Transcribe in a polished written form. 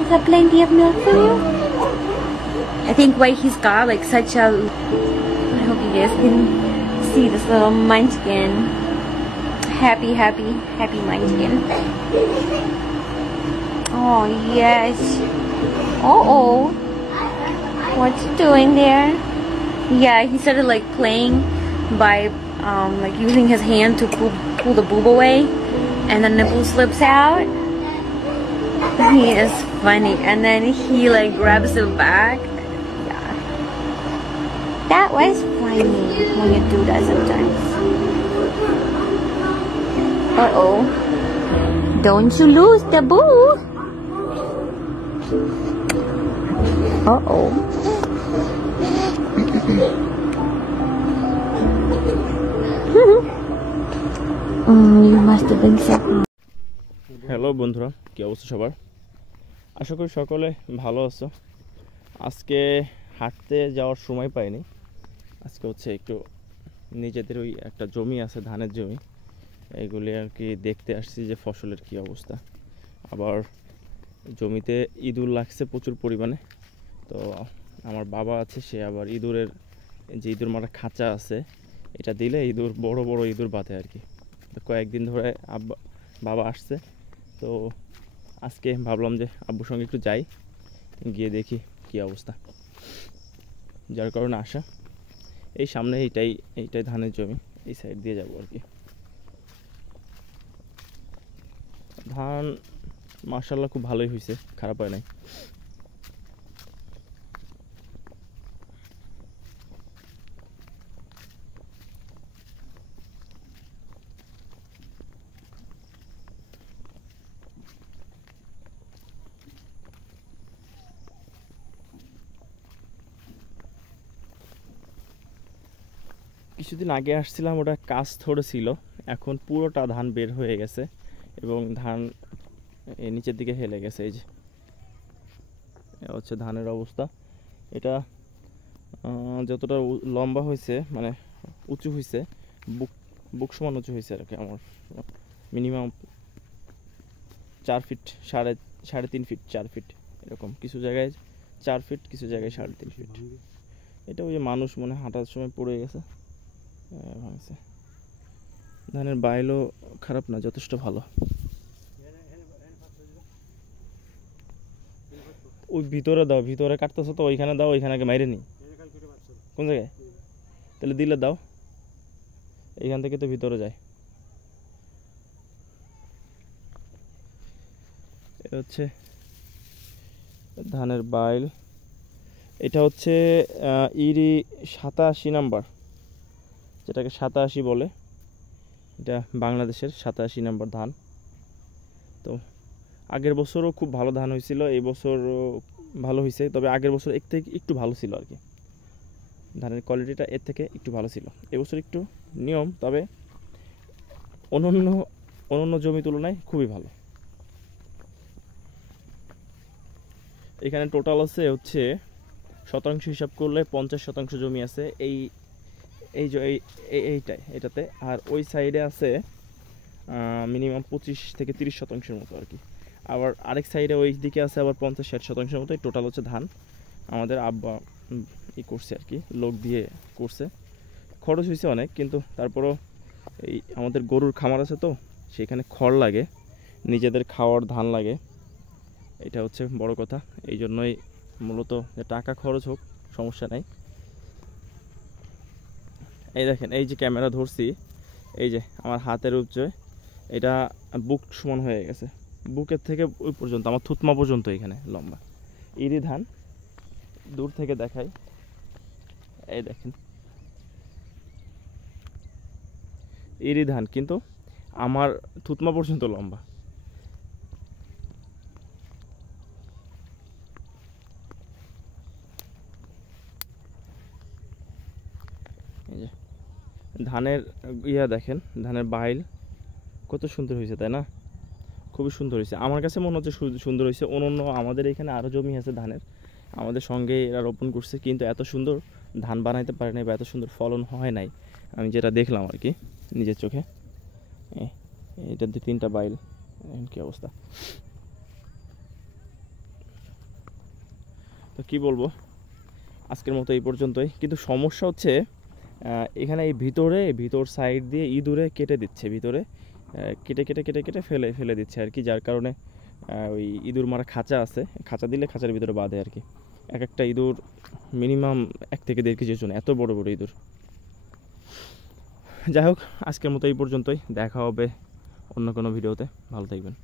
Is there plenty of milk for you? I think why he's got like such a... I hope you guys can see this little munchkin. Happy munchkin. Oh yes. Uh-oh. What's he doing there? Yeah, he started like playing by like using his hand to pull the boob away, and the nipple slips out. He is funny, and then he like grabs it back. Yeah, that was funny when you do that sometimes. Uh-oh, don't you lose the boo. Uh-oh. You must have been so hot. Hello বন্ধুরা, কি অবস্থা সবার? আশা করি সকলে ভালো আছো। আজকে হাঁটতে যাওয়ার সময় পাইনি। আজকে হচ্ছে একটু নিজেদের ওই একটা জমি আছে, ধানের জমি, এইগুলি আর কি দেখতে আসছি যে ফসলের কি অবস্থা। আবার জমিতে ইঁদুর লাগছে প্রচুর পরিমাণে। তো আমার বাবা আছে, সে আবার ইঁদুরের যে ইঁদুর মারা খাঁচা আছে, এটা দিলে ইঁদুর বড় বড় ইঁদুর বাঁধে আর কি। তো কয়েকদিন ধরে বাবা আসছে, তো আজকে ভাবলাম যে আব্বুর সঙ্গে একটু যাই, গিয়ে দেখি কি অবস্থা। যার কারণে আসা। এই সামনে এইটাই ধানের জমি, এই সাইড দিয়ে যাবো আর কি। ধান মাশাআল্লাহ খুব ভালোই হয়েছে, খারাপ হয় নাই। কিছুদিন আগে আসছিলাম, ওটা কাজ ধরেছিল, এখন পুরোটা ধান বের হয়ে গেছে এবং ধান নিচের দিকে হেলে গেছে। এই যে হচ্ছে ধানের অবস্থা। এটা যতটা লম্বা হয়েছে, মানে উঁচু হয়েছে, বুক সমান উঁচু হয়েছে আর কি। আমার মিনিমাম 4 ফিট, সাড়ে 3 ফিট, 4 ফিট এরকম। কিছু জায়গায় 4 ফিট, কিছু জায়গায় 3.5 ফিট। এটা ওই মানুষ মনে হাঁটার সময় পড়ে গেছে, ভাঙছে। ধানের বাইলও খারাপ না, যথেষ্ট ভালো। ওই ভিতরে দাও, ভিতরে কাটতেছো তো, ওইখানে দাও, ওইখানে আগে মাইরে নি। কোন জায়গায়? তাহলে দিলে দাও, এইখান থেকে তো ভিতরে যায়। এটা হচ্ছে ধানের বাইল। এটা হচ্ছে ইরি 87 নাম্বার, যেটাকে 87 বলে। এটা বাংলাদেশের 87 নাম্বার ধান। তো আগের বছরও খুব ভালো ধান হয়েছিল, এই বছরও ভালো হয়েছে, তবে আগের বছর এর থেকে একটু ভালো ছিল আর কি। ধানের কোয়ালিটিটা এর থেকে একটু ভালো ছিল। এবছর একটু নিয়ম, তবে অন্যান্য জমি তুলনায় খুবই ভালো। এখানে টোটাল আছে হচ্ছে শতাংশ হিসাব করলে 50% জমি আছে এটাতে। আর ওই সাইডে আছে মিনিমাম 25 থেকে 30% মতো আর কি। আবার আরেক সাইডে ওই দিকে আছে আবার 50-60% মতো। টোটাল হচ্ছে ধান আমাদের আব্বা করছে আর কি, লোক দিয়ে করছে। খরচ হয়েছে অনেক, কিন্তু তারপরও এই আমাদের গরুর খামার আছে, তো সেখানে খড় লাগে, নিজেদের খাওয়ার ধান লাগে, এটা হচ্ছে বড় কথা। এই জন্যই মূলত যে টাকা খরচ হোক সমস্যা নাই। এই দেখেন, এই যে ক্যামেরা ধরছি, এই যে আমার হাতের উচ্চে এটা বুক সমান হয়ে গেছে, বুকের থেকে ওই পর্যন্ত, আমার থুতমা পর্যন্ত এখানে লম্বা। ইরি ধান দূর থেকে দেখাই, এই দেখেন ইরি ধান, কিন্তু আমার থুতমা পর্যন্ত লম্বা। এই যে ধানের দেখেন, ধানের বাইল কত সুন্দর হয়েছে, তাই না? খুবই সুন্দর হয়েছে, আমার কাছে মনে হচ্ছে সুন্দর হয়েছে। অন্য আমাদের এখানে আরও জমি আছে ধানের, আমাদের সঙ্গে এরা রোপণ করছে, কিন্তু এত সুন্দর ধান বানাইতে পারে নাই বা এত সুন্দর ফলন হয় নাই, আমি যেটা দেখলাম আর কি নিজের চোখে। এটা 2-3টা বাইল, কি অবস্থা। তো কি বলবো, আজকের মতো এই পর্যন্তই। কিন্তু সমস্যা হচ্ছে এখানে এই ভিতর সাইড দিয়ে ইঁদুরে কেটে দিচ্ছে, ভিতরে কেটে কেটে কেটে কেটে ফেলে ফেলে দিচ্ছে আর কি, যার কারণে ওই ইঁদুর মারা খাঁচা আছে, খাঁচা দিলে খাঁচার ভিতরে বাঁধে আর কি। এক একটা ইঁদুর মিনিমাম 1 থেকে 1.5 কেজির জন্য, এত বড় বড় ইঁদুর। যাই হোক, আজকের মতো এই পর্যন্তই, দেখা হবে অন্য কোনো ভিডিওতে। ভালো থাকবেন।